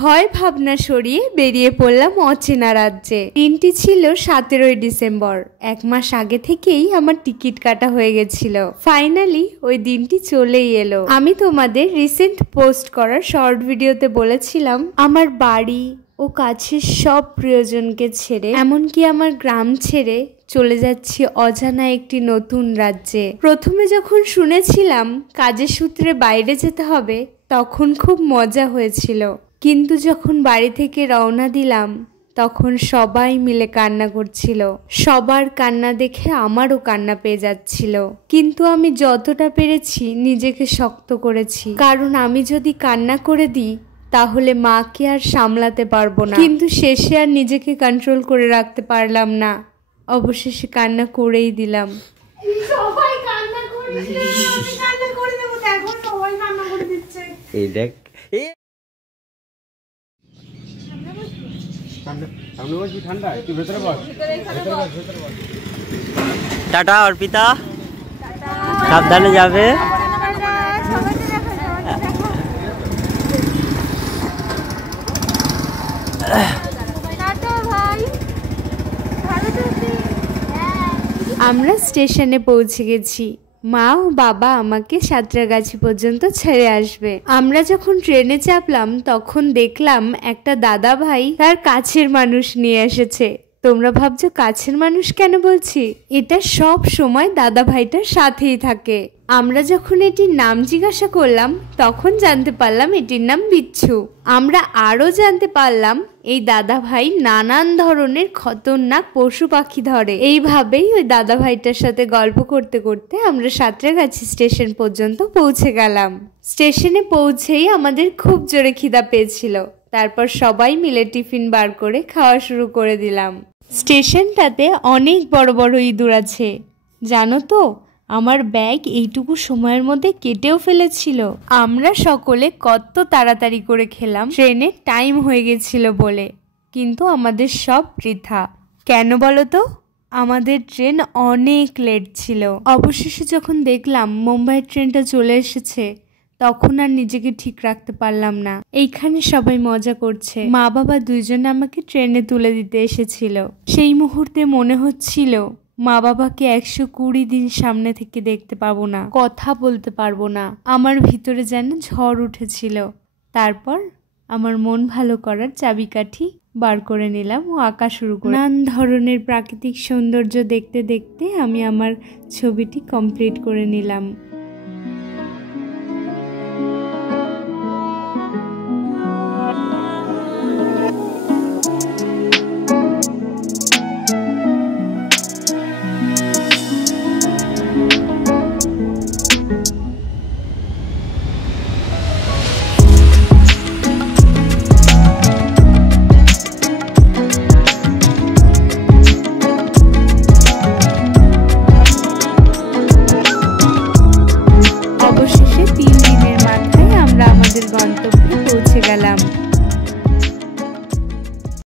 ভয় ভাবনা সরিয়ে বেরিয়ে পড়লাম অচেনা রাজ্যে। দিনটি ছিল 17ই ডিসেম্বর। 1 মাস আগে থেকেই আমার টিকিট কাটা হয়ে গেছিল। ফাইনালি ওই দিনটি চলেই এলো। আমি তোমাদের রিসেন্ট পোস্ট করার শর্ট ভিডিওতে বলেছিলাম আমার বাড়ি ও কাছের সব প্রিয়জনকে ছেড়ে, এমনকি আমার গ্রাম ছেড়ে চলে যাচ্ছি অজানা একটি নতুন রাজ্যে। প্রথমে যখন শুনেছিলাম কাজের সূত্রে বাইরে যেতে হবে তখন খুব মজা হয়েছিল, কিন্তু যখন বাড়ি থেকে রওনা দিলাম তখন সবাই মিলে কান্না করছিল। সবার কান্না দেখে আমারও কান্না পেয়ে যাচ্ছিল, কিন্তু আমি যতটা পেরেছি নিজেকে শক্ত করেছি, কারণ আমি যদি কান্না করে দিই তাহলে মাকে আর সামলাতে পারবো না। কিন্তু শেষে আর নিজেকে কন্ট্রোল করে রাখতে পারলাম না, অবশেষে কান্না করেই দিলাম। সবাই কান্না করছে, আমি কান্না করে দেব, দেখো সবাই কান্না করে দিচ্ছে। এই দেখ, টাটা অর্পিতা, সাবধানে যাবে। আমরা স্টেশনে পৌঁছে গেছি। মা ও বাবা আমাকে সাঁতরাগাছি পর্যন্ত ছেড়ে আসবে। আমরা যখন ট্রেনে চাপলাম তখন দেখলাম একটা দাদা ভাই তার কাছের মানুষ নিয়ে এসেছে। তোমরা ভাবছো কাছের মানুষ কেন বলছি, এটা সব সময় দাদা ভাইটার সাথেই থাকে। আমরা যখন এটির নাম জিজ্ঞাসা করলাম তখন জানতে পারলাম এটির নাম বিচ্ছু। আমরা আরও জানতে পারলাম এই দাদা ভাই নানান ধরনের খতরনাক পশু পাখি ধরে। এইভাবেই ওই দাদা ভাইটার সাথে গল্প করতে করতে আমরা সাঁতরাগাছি স্টেশন পর্যন্ত পৌঁছে গেলাম। স্টেশনে পৌঁছেই আমাদের খুব জোরে খিদা পেয়েছিল। তারপর সবাই মিলে টিফিন বার করে খাওয়া শুরু করে দিলাম। স্টেশনটাতে অনেক বড় বড় ইঁদুর আছে, জানো তো? আমার ব্যাগ এইটুকু সময়ের মধ্যে কেটেও ফেলেছিল। আমরা সকলে কত তাড়াতাড়ি করে খেলাম, ট্রেনের টাইম হয়ে গেছিল বলে, কিন্তু আমাদের সব বৃথা। কেন বলো তো? আমাদের ট্রেন অনেক লেট ছিল। অবশেষে যখন দেখলাম মুম্বাইয়ের ট্রেনটা চলে এসেছে তখন আর নিজেকে ঠিক রাখতে পারলাম না। এইখানে সবাই মজা করছে। মা বাবা দুইজনে আমাকে ট্রেনে তুলে দিতে এসেছিল। সেই মুহূর্তে মনে হচ্ছিল মা বাবাকে 120 দিন সামনে থেকে দেখতে পাবো না, কথা বলতে পারবো না। আমার ভিতরে যেন ঝড় উঠেছিল। তারপর আমার মন ভালো করার চাবিকাঠি বার করে নিলাম ও আঁকা শুরু করলাম। নানান ধরনের প্রাকৃতিক সৌন্দর্য দেখতে দেখতে আমি আমার ছবিটি কমপ্লিট করে নিলাম।